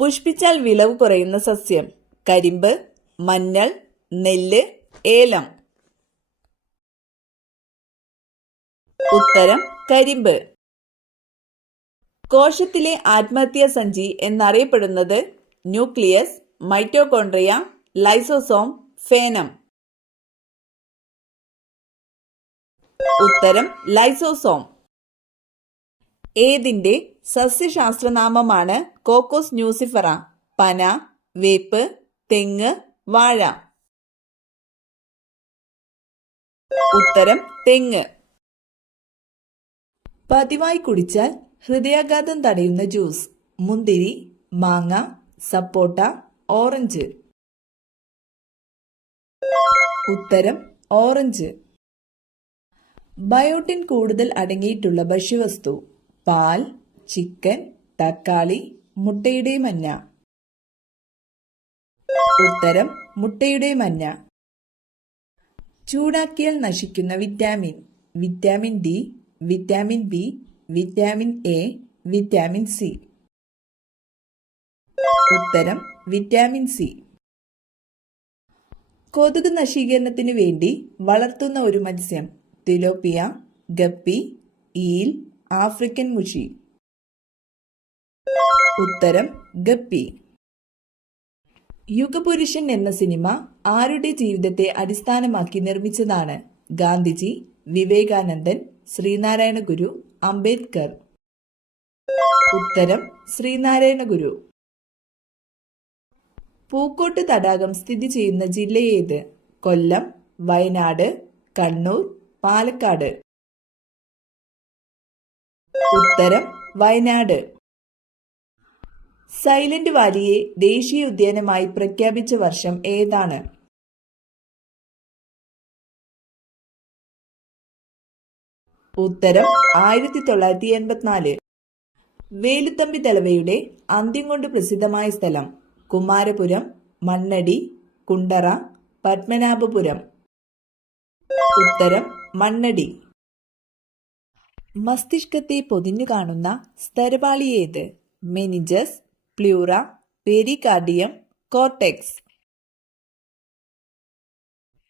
പുഷ്പിച്ചാൽ വിളവ് കുറയുന്ന സസ്യം. കരിമ്പ്, മഞ്ഞൾ, നെല്ല്, ഏലം. ഉത്തരം കരിമ്പ്. കോശത്തിലെ ആത്മഹത്യാ സഞ്ചി എന്നറിയപ്പെടുന്നത് ന്യൂക്ലിയസ്, മൈറ്റോകോൺട്രിയ, ലൈസോസോം, ഫേനം. ഉത്തരം ലൈസോസോം. ഏതിന്റെ സസ്യശാസ്ത്രനാമമാണ് കോക്കോസ് ന്യൂസിഫറ? പന, വേപ്പ്, തെങ്ങ്, വാഴ. ഉത്തരം തെങ്ങ്. പതിവായി കുടിച്ചാൽ ഹൃദയാഘാതം തടയുന്ന ജ്യൂസ്. മുന്തിരി, മാങ്ങ, സപ്പോട്ട, ഓറഞ്ച്. ഉത്തരം ഓറഞ്ച്. ബയോട്ടിൻ കൂടുതൽ അടങ്ങിയിട്ടുള്ള ഭക്ഷ്യവസ്തു. പാൽ, ചിക്കൻ, തക്കാളി, മുട്ടയുടെ മഞ്ഞ. ഉത്തരം മുട്ടയുടെ മഞ്ഞ. ചൂടാക്കിയാൽ നശിക്കുന്ന vitamin. Vitamin D, vitamin B, vitamin A, vitamin C. ഉത്തരം വിറ്റാമിൻ സി. കൊതുക് നശീകരണത്തിന് വേണ്ടി വളർത്തുന്ന ഒരു മത്സ്യം. തിലോപ്പിയ, ഗപ്പി, ഈൽ, ആഫ്രിക്കൻ മുഷി. ഉത്തരം ഗപ്പി. യുഗപുരുഷൻ എന്ന സിനിമ ആരുടെ ജീവിതത്തെ അടിസ്ഥാനമാക്കി നിർമ്മിച്ചതാണ്? ഗാന്ധിജി, വിവേകാനന്ദൻ, ശ്രീനാരായണ ഗുരു, അംബേദ്കർ. ഉത്തരം ശ്രീനാരായണ ഗുരു. പൂക്കോട്ട് തടാകം സ്ഥിതി ചെയ്യുന്ന ജില്ല ഏത്? കൊല്ലം, വയനാട്, കണ്ണൂർ, പാലക്കാട്. ഉത്തരം വയനാട്. സൈലന്റ് വാലിയെ ദേശീയ ഉദ്യാനമായി പ്രഖ്യാപിച്ച വർഷം ഏതാണ്? ഉത്തരം 1984. വേലുത്തമ്പി ദളവയുടെ അന്ത്യം കൊണ്ട് പ്രസിദ്ധമായ സ്ഥലം. കുമാരപുരം, മണ്ണടി, കുണ്ടറ, പത്മനാഭപുരം. ഉത്തരം മണ്ണടി. മസ്തിഷ്കത്തെ പൊതിഞ്ഞു കാണുന്ന സ്തരപാളി ഏത്? Meninges, pleura, pericardium, cortex.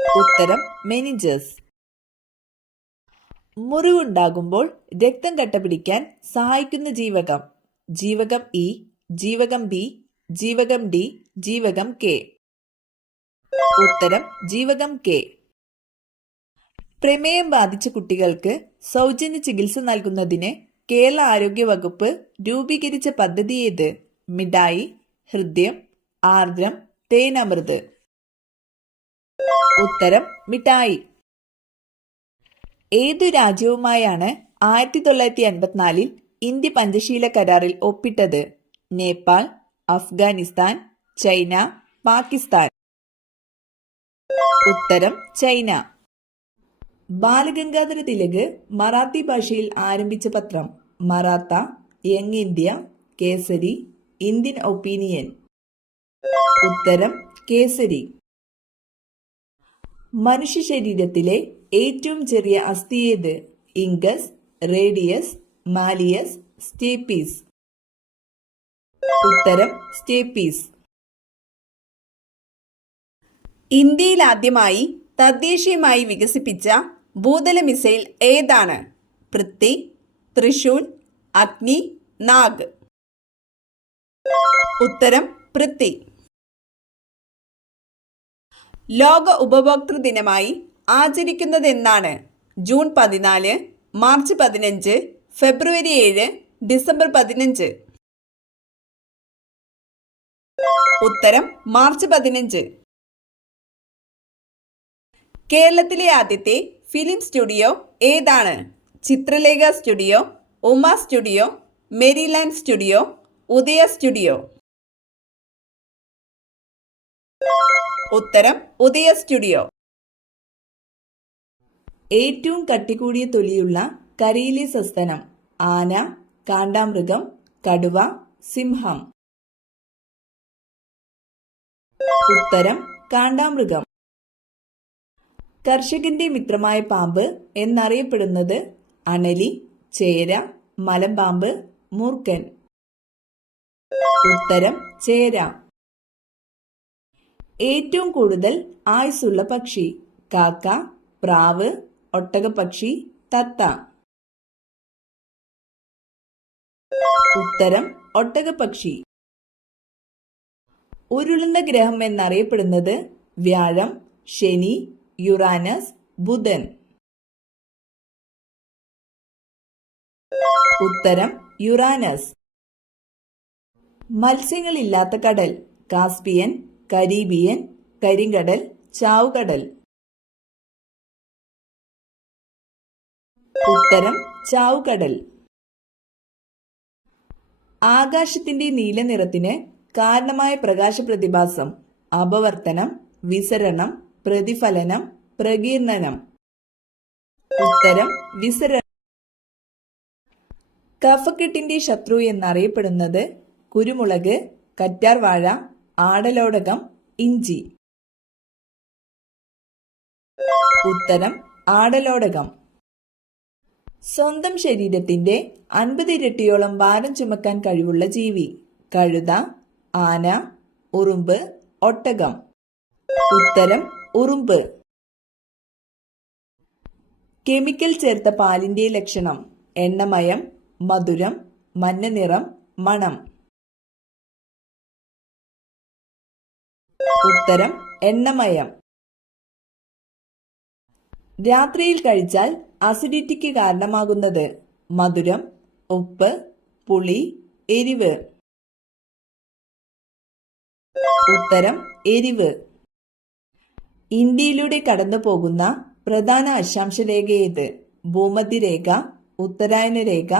ഉത്തരം മെനിഞ്ചസ്. മുറിവുണ്ടാകുമ്പോൾ രക്തം കട്ടപിടിക്കാൻ സഹായിക്കുന്ന ജീവകം. ജീവകം ഇ, ജീവകം ബി, ജീവകം ഡി, ജീവകം കെ. ഉത്തരം ജീവകം കെ. പ്രമേയം ബാധിച്ച കുട്ടികൾക്ക് സൗജന്യ ചികിത്സ നൽകുന്നതിന് കേരള ആരോഗ്യ വകുപ്പ് രൂപീകരിച്ച പദ്ധതി ഏത്? മിഠായി, ഹൃദ്യം, ആർദ്രം, തേനമൃത്. ഉത്തരം മിഠായി. ഏതു രാജ്യവുമായാണ് 1954 ഇന്ത്യ പഞ്ചശീല കരാറിൽ ഒപ്പിട്ടത്? നേപ്പാൾ, അഫ്ഗാനിസ്ഥാൻ, ചൈന, പാകിസ്ഥാൻ. ഉത്തരം ചൈന. ബാലഗംഗാധര തിലക് മറാത്തി ഭാഷയിൽ ആരംഭിച്ച പത്രം. Maratha, young India, Kesari, Indian opinion. ഉത്തരം കേസരി. മനുഷ്യ ശരീരത്തിലെ ഏറ്റവും ചെറിയ അസ്ഥി ഏത്? ഇംഗസ്, റേഡിയസ്, മാലിയസ്, സ്റ്റേപ്പീസ്. ഉത്തരം സ്റ്റേപ്പീസ്. ഇന്ത്യയിൽ ആദ്യമായി തദ്ദേശീയമായി വികസിപ്പിച്ച ഭൂതല മിസൈൽ ഏതാണ്? പൃഥ്വി, ത്രിശൂൽ, അഗ്നി, നാഗ്. ഉത്തരം പൃഥ്വി. ലോക ഉപഭോക്തൃ ദിനമായി ആചരിക്കുന്നതെന്നാണ്? June 14, March 15, February 7, December 15. ഉത്തരം മാർച്ച് 15. കേരളത്തിലെ ആദ്യത്തെ ഫിലിം സ്റ്റുഡിയോ ഏതാണ്? Chitralekha studio, Uma studio, Merryland studio, Udaya studio. ഉത്തരം ഉദയ സ്റ്റുഡിയോ. ഏറ്റവും കട്ടികൂടിയ തൊലിയുള്ള കരയിലെ സസ്തനം. ആന, കാണ്ടാമൃഗം, കടുവ, സിംഹം. ഉത്തരം കാണ്ടാമൃഗം. കർഷകന്റെ മിത്രമായ പാമ്പ് എന്നറിയപ്പെടുന്നത്? അണലി, ചേര, മലമ്പാമ്പ്, മൂർഖൻ. ഉത്തരം ചേര. ഏറ്റവും കൂടുതൽ ആയുസ്സുള്ള പക്ഷി? കാക്ക, പ്രാവ്, ഒട്ടകപ്പക്ഷി, തത്ത. ഉത്തരം ഒട്ടകപ്പക്ഷി. ഉരുളുന്ന ഗ്രഹം എന്നറിയപ്പെടുന്നത്? വ്യാഴം, ശനി, യുറാനസ്, ബുധൻ. ഉത്തരം യുറാനസ്. മത്സ്യങ്ങളില്ലാത്ത കടൽ? കാസ്പിയൻ, കരീബിയൻ, കരിങ്കടൽ, ചാവുകടൽ. ഉത്തരം ചാവുകടൽ. ആകാശത്തിന്റെ നീല നിറത്തിന് കാരണമായ പ്രകാശ പ്രതിഭാസം? അപവർത്തനം, വിസരണം, പ്രതിഫലനം, പ്രകീർണനം. ഉത്തരം വിസരണം. കഫക്കെട്ടിന്റെ ശത്രു എന്നറിയപ്പെടുന്നത്? കുരുമുളക്, കറ്റാർവാഴ, ആടലോടകം, ഇഞ്ചി. ഉത്തരം ആടലോടകം. സ്വന്തം ശരീരത്തിന്റെ 50 ഇരട്ടിയോളം ഭാരം ചുമക്കാൻ കഴിവുള്ള ജീവി? കഴുത, ആന, ഉറുമ്പ്, ഒട്ടകം. ഉത്തരം ഉറുമ്പ്. കെമിക്കൽ ചേർത്ത പാലിന്റെ ലക്ഷണം? എണ്ണമയം, മധുരം, മഞ്ഞനിറം, മണം. ഉത്തരം എണ്ണമയം. രാത്രിയിൽ കഴിച്ചാൽ അസിഡിറ്റിക്ക് കാരണമാകുന്നത്? മധുരം, ഉപ്പ്, പുളി, എരിവ്. ഉത്തരം എരിവ്. ഇന്ത്യയിലൂടെ കടന്നു പോകുന്ന പ്രധാന അക്ഷാംശ രേഖ ഏത്? ഭൂമധ്യരേഖ, ഉത്തരായന രേഖ,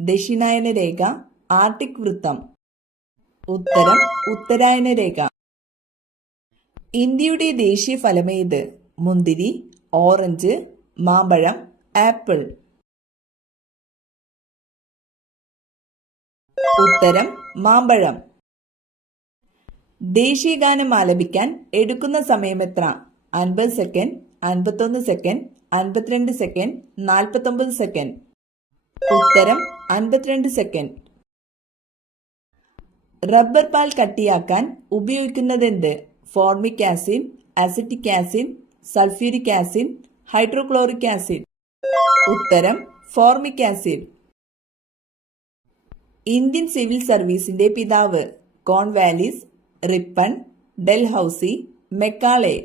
ദക്ഷിണായന രേഖ, ആർട്ടിക് വൃത്തം. ഉത്തരം ഉത്തരായന രേഖ. ഇന്ത്യയുടെ ദേശീയ ഫലമേത്? മുന്തിരി, ഓറഞ്ച്, മാമ്പഴം, ആപ്പിൾ. ഉത്തരം മാമ്പഴം. ദേശീയഗാനം ആലപിക്കാൻ എടുക്കുന്ന സമയം എത്ര? 50 സെക്കൻഡ്, 51 സെക്കൻഡ്, 52 സെക്കൻഡ്, 49 സെക്കൻഡ്. ഉത്തരം 52 സെക്കൻഡ്. റബ്ബർ പാൽ കട്ടിയാക്കാൻ ഉപയോഗിക്കുന്നതെന്ത്? Formic acid, acetic acid, sulphuric acid, hydrochloric acid. ഉത്തരം ഫോർമിക് ആസിഡ്. ഇന്ത്യൻ സിവിൽ സർവീസിന്റെ പിതാവ്? Cornwallis, Ripon, Dalhousie, Macaulay.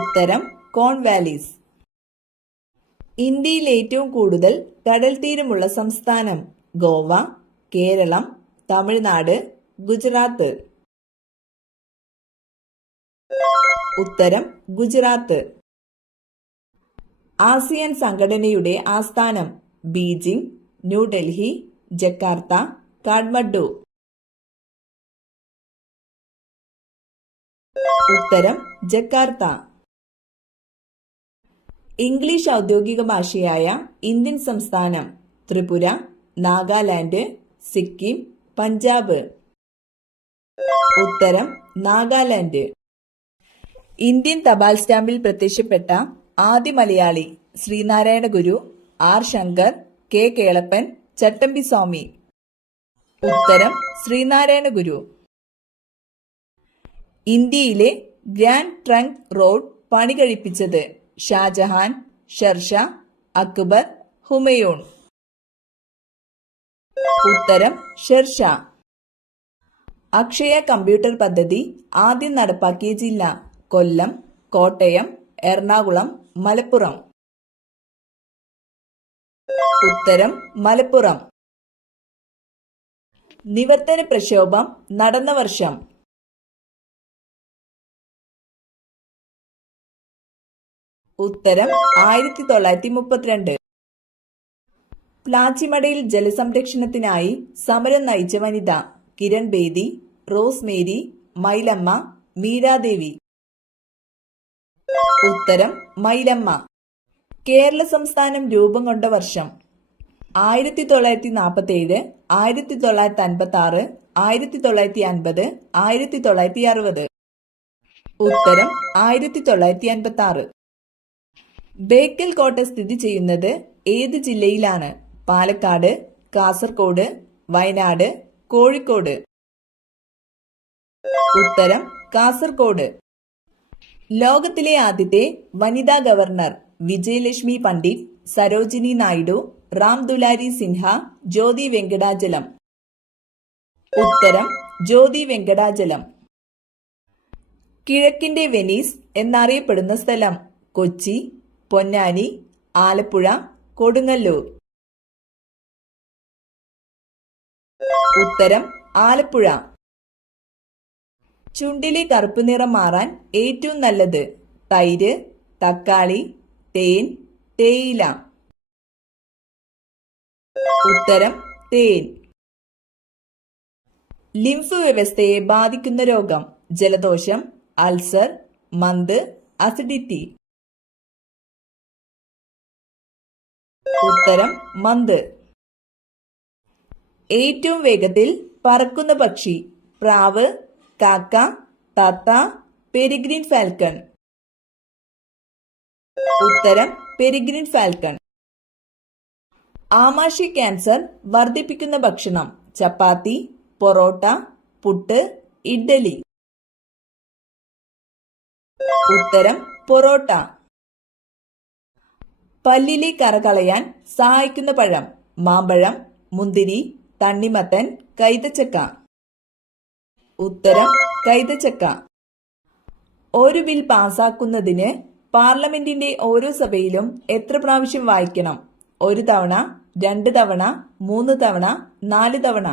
ഉത്തരം കോൺവാലിസ്. ഇന്ത്യയിൽ ഏറ്റവും കൂടുതൽ കടൽ തീരമുള്ള സംസ്ഥാനം? ഗോവ, കേരളം, തമിഴ്നാട്, ഗുജറാത്ത്. ഉത്തരം ഗുജറാത്ത്. ആസിയാൻ സംഘടനയുടെ ആസ്ഥാനം? Beijing, New Delhi, Jakarta, Kathmandu. ഉത്തരം ജക്കാർത്ത. ഇംഗ്ലീഷ് ഔദ്യോഗിക ഭാഷയായ ഇന്ത്യൻ സംസ്ഥാനം? ത്രിപുര, നാഗാലാൻഡ്, സിക്കിം, പഞ്ചാബ്. ഉത്തരം നാഗാലാൻഡ്. ഇന്ത്യൻ തപാൽ സ്റ്റാമ്പിൽ പ്രത്യക്ഷപ്പെട്ട ആദ്യ മലയാളി? ശ്രീനാരായണ ഗുരു, ആർ ശങ്കർ, കെ കേളപ്പൻ, ചട്ടമ്പി സ്വാമി. ഉത്തരം ശ്രീനാരായണ ഗുരു. ഇന്ത്യയിലെ ഗ്രാൻഡ് ട്രങ്ക് റോഡ് പണി കഴിപ്പിച്ചത്? ഷാജഹാൻ, ഷെർഷാ, അക്ബർ, ഹുമയൂൺ. ഉത്തരം ഷെർഷാ. അക്ഷയ കമ്പ്യൂട്ടർ പദ്ധതി ആദ്യം നടപ്പാക്കിയ ജില്ല? കൊല്ലം, കോട്ടയം, എറണാകുളം, മലപ്പുറം. ഉത്തരം മലപ്പുറം. നിവർത്തന പ്രക്ഷോഭം നടന്ന വർഷം? ഉത്തരം 1932. പ്ലാച്ചിമടയിൽ ജലസംരക്ഷണത്തിനായി സമരം നയിച്ച വനിത? കിരൺ ബേദി, റോസ് മേരി, മൈലമ്മ, മീരാദേവി. ഉത്തരം മൈലമ്മ. കേരള സംസ്ഥാനം രൂപം കൊണ്ട വർഷം? 1947, 1956, 1950, 1960. ഉത്തരം 1956. ബേക്കൽ കോട്ട സ്ഥിതി ചെയ്യുന്നത് ഏത് ജില്ലയിലാണ്? പാലക്കാട്, കാസർഗോഡ്, വയനാട്, കോഴിക്കോട്. ഉത്തരം കാസർഗോഡ്. ലോകത്തിലെ ആദ്യത്തെ വനിതാ ഗവർണർ വിജയലക്ഷ്മി പണ്ഡിറ്റ്, സരോജിനി നായിഡു, റാം ദുലാരി സിൻഹ, ജ്യോതി വെങ്കടാചലം. ഉത്തരം ജ്യോതി വെങ്കടാചലം. കിഴക്കിന്റെ വെനീസ് എന്നറിയപ്പെടുന്ന സ്ഥലം കൊച്ചി, പൊന്നാനി, ആലപ്പുഴ, കൊടുങ്ങല്ലൂർ. ഉത്തരം ആലപ്പുഴ. ചുണ്ടിലെ കറുപ്പ് നിറം മാറാൻ ഏറ്റവും നല്ലത് തൈര്, തക്കാളി, തേൻ, തേയില. ഉത്തരം തേൻ. ലിംഫ് വ്യവസ്ഥയെ ബാധിക്കുന്ന രോഗം ജലദോഷം, അൾസർ, മന്ത്, അസിഡിറ്റി. ഉത്തരം മന്ത്. ഏറ്റവും വേഗത്തിൽ പറക്കുന്ന പക്ഷി പ്രാവ്, കാക്ക, തത്ത, പെരിഗ്രീൻ ഫാൽക്കൺ. ഉത്തരം പെരിഗ്രീൻ ഫാൽക്കൺ. ആമാശയ ക്യാൻസർ വർദ്ധിപ്പിക്കുന്ന ഭക്ഷണം ചപ്പാത്തി, പൊറോട്ട, പുട്ട്, ഇഡ്ഡലി. ഉത്തരം പൊറോട്ട. പല്ലിലെ കറ കളയാൻ സഹായിക്കുന്ന പഴം മാമ്പഴം, മുന്തിരി, തണ്ണിമത്തൻ, കൈതച്ചക്ക. ഉത്തരം കൈതച്ചക്ക. ഒരു ബിൽ പാസാക്കുന്നതിന് പാർലമെന്റിന്റെ ഓരോ സഭയിലും എത്ര പ്രാവശ്യം വായിക്കണം? 1 തവണ, 2 തവണ, 3 തവണ, 4 തവണ.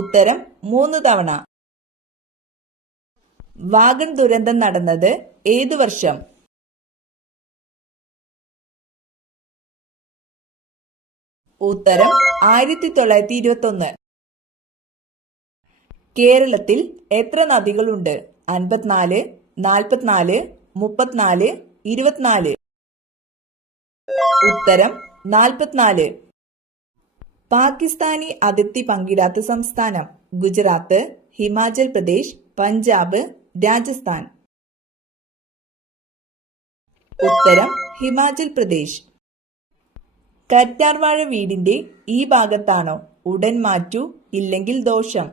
ഉത്തരം 3 തവണ. വാഗൺ ദുരന്തം നടന്നത് ഏതു വർഷം? ഉത്തരം 1921. കേരളത്തിൽ എത്ര നദികളുണ്ട്? 54, 44, 34, 24. ഉത്തരം 44. പാകിസ്ഥാനി അതിർത്തി പങ്കിടാത്ത സംസ്ഥാനം ഗുജറാത്ത്, ഹിമാചൽ പ്രദേശ്, പഞ്ചാബ്, രാജസ്ഥാൻ. ഉത്തരം ഹിമാചൽ പ്രദേശ്. കറ്റാർവാഴ വീടിന്റെ ഈ ഭാഗത്താണോ? ഉടൻ മാറ്റൂ, ഇല്ലെങ്കിൽ ദോഷം.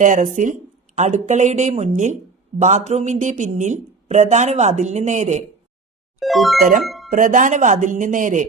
ടെറസിൽ, അടുക്കളയുടെ മുന്നിൽ, ബാത്റൂമിന്റെ പിന്നിൽ, പ്രധാന വാതിലിന് നേരെ. ഉത്തരം പ്രധാന വാതിലിന് നേരെ.